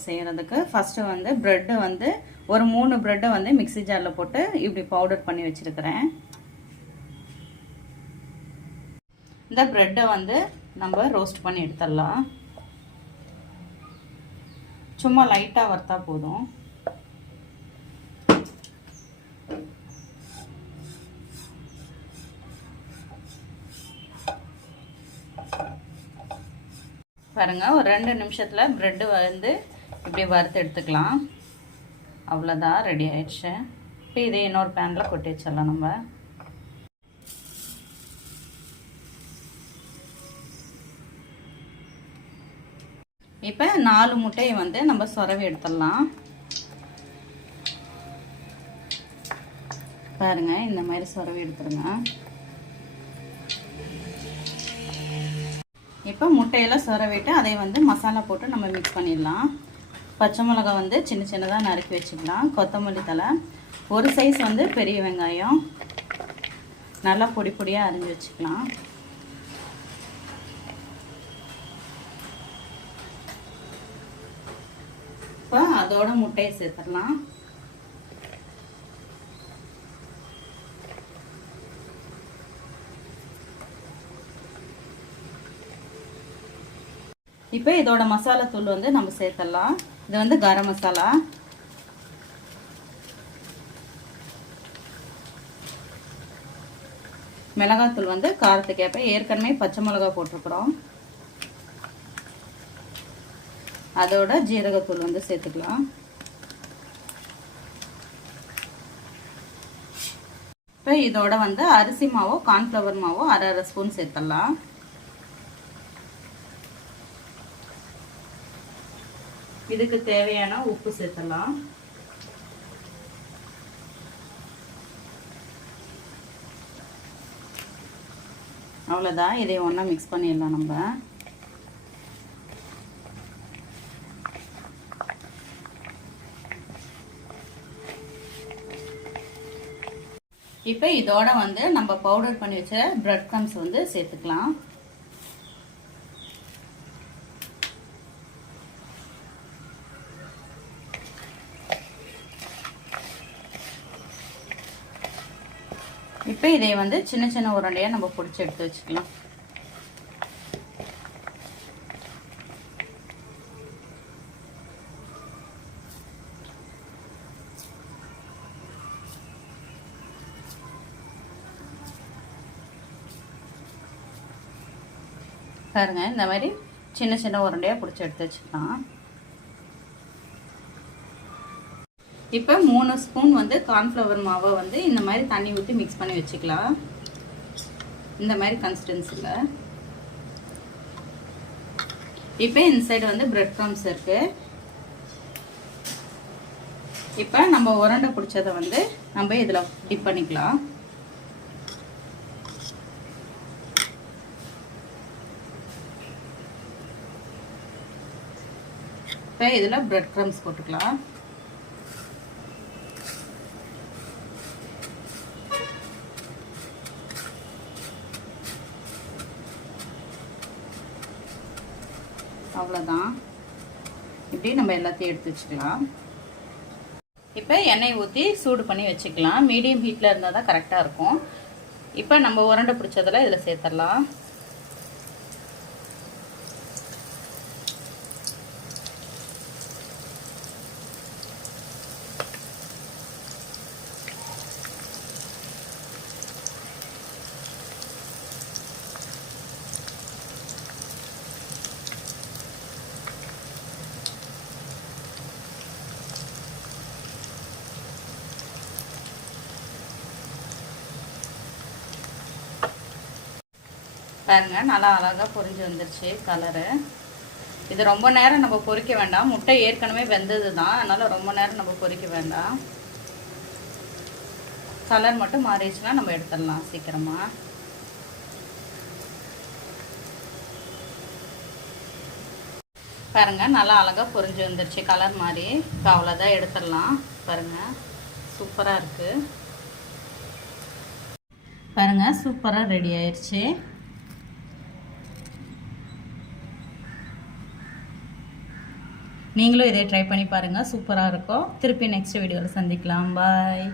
பப் செய்கிறதுக்கு ஃபஸ்ட்டு வந்து ப்ரெட்டு வந்து ஒரு 3 ப்ரெட்டை வந்து மிக்ஸி ஜாரில் போட்டு இப்படி பவுடர் பண்ணி வச்சுருக்கிறேன். இந்த ப்ரெட்டை வந்து நம்ம ரோஸ்ட் பண்ணி எடுத்துடலாம். சும்மா லைட்டாக வறுத்தா போதும். பாருங்க, ஒரு 2 நிமிஷத்தில் ப்ரெட்டு வந்து இப்படி வறுத்து எடுத்துக்கலாம். அவ்வளோதான், ரெடி ஆயிடுச்சு. இப்போ இதை இன்னொரு பேனில் கொட்டி வச்சிடலாம். நம்ம இப்போ 4 முட்டையை வந்து நம்ம சொரவி எடுத்துடலாம். பாருங்க, இந்த மாதிரி சொரவி எடுத்துருங்க. இப்போ முட்டையெல்லாம் சொரவிட்டு அதை வந்து மசாலா போட்டு நம்ம மிக்ஸ் பண்ணிடலாம். பச்சை மிளகாய் வந்து சின்ன சின்னதாக நறுக்கி வச்சுக்கலாம். கொத்தமல்லி தழை, ஒரு சைஸ் வந்து பெரிய வெங்காயம் நல்லா பொடி பொடியாக அரிஞ்சு வச்சுக்கலாம். இப்போ அதோட முட்டையை சேர்த்துடலாம். இப்போ இதோட மசாலா தூள் வந்து நம்ம சேர்த்துடலாம். இது வந்து கரம் மசாலா. மிளகாத்தூள் வந்து காரத்துக்கு ஏற்ப, ஏற்கனவே பச்சை மிளகாய் போட்டிருக்கிறோம். அதோட ஜீரகத்தூள் வந்து சேர்த்துக்கலாம். இப்போ இதோட வந்து அரிசி மாவோ கார்ன்ஃப்ளவர் மாவோ அரை ஸ்பூன் சேர்த்துடலாம். இதுக்கு தேவையான உப்பு சேர்த்துடலாம். அவ்வளோதான், இதை ஒன்றா மிக்ஸ் பண்ணிடலாம். நம்ம இப்போ இதோட வந்து நம்ம பவுடர் பண்ணி வச்ச பிரெட் க்ரம்ஸ் வந்து சேர்த்துக்கலாம். இப்போ இதை வந்து சின்ன சின்ன உருண்டையாக நம்ம பிடிச்சி எடுத்து வச்சுக்கலாம். பாருங்க, இந்த மாதிரி சின்ன சின்ன உருண்டையாக பிடிச்சி எடுத்து வச்சுக்கலாம். இப்போ 3 ஸ்பூன் வந்து கார்ன்ஃப்ளவர் மாவை வந்து இந்த மாதிரி தண்ணி ஊற்றி மிக்ஸ் பண்ணி வச்சுக்கலாம். இந்த மாதிரி கன்சிஸ்டன்சியில். இப்போ இந்த சைடு வந்து பிரெட் க்ரம்ஸ் இருக்கு. இப்போ நம்ம உருண்டை பிடிச்சதை வந்து நம்ம இதில் டிப் பண்ணிக்கலாம். இப்போ இதில் பிரெட் க்ரம்ஸ் போட்டுக்கலாம். அவ்வளோதான், இப்படி நம்ம எல்லாத்தையும் எடுத்து வச்சுக்கலாம். இப்போ எண்ணெய் ஊற்றி சூடு பண்ணி வச்சுக்கலாம். மீடியம் ஹீட்டில் இருந்தால் தான் கரெக்டாக இருக்கும். இப்போ நம்ம உருண்டை பிடிச்சதில் இதில் சேர்த்துடலாம். பாருங்க, நல்லா அழகாக பொரிஞ்சு வந்துருச்சு கலரு. இது ரொம்ப நேரம் நம்ம பொரிக்க வேண்டாம். முட்டை ஏற்கனவே வெந்தது தான், அதனால் ரொம்ப நேரம் நம்ம பொரிக்க வேண்டாம். கலர் மட்டும் மாறிடுச்சுன்னா நம்ம எடுத்துடலாம் சீக்கிரமாக. பாருங்க, நல்லா அழகாக பொரிஞ்சு வந்துருச்சு கலர் மாதிரி. இப்போ அவ்வளோதான், எடுத்துடலாம். பாருங்கள், சூப்பராக இருக்குது. பாருங்கள், சூப்பராக ரெடி ஆயிடுச்சு. நீங்களும் இதே ட்ரை பண்ணி பாருங்கள், சூப்பராக இருக்கும். திருப்பி நெக்ஸ்ட் வீடியோவில் சந்திக்கலாம். பாய்.